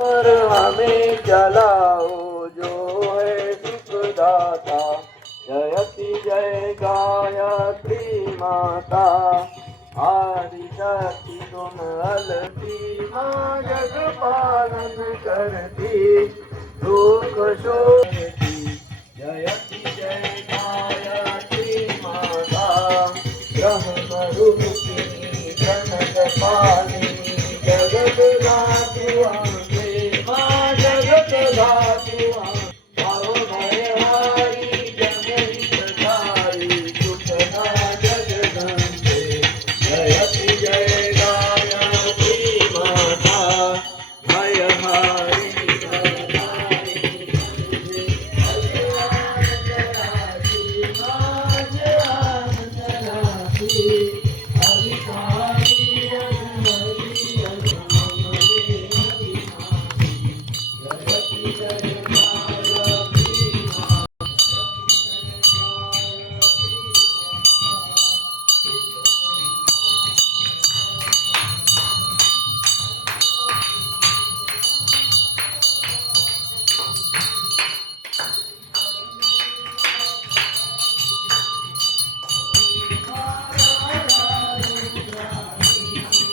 पर हमें चलाओ जो है सुखदाता। जयति जय गायत्री माता, आदिशक्ति तुम अलसी माँ, जग पालन करती।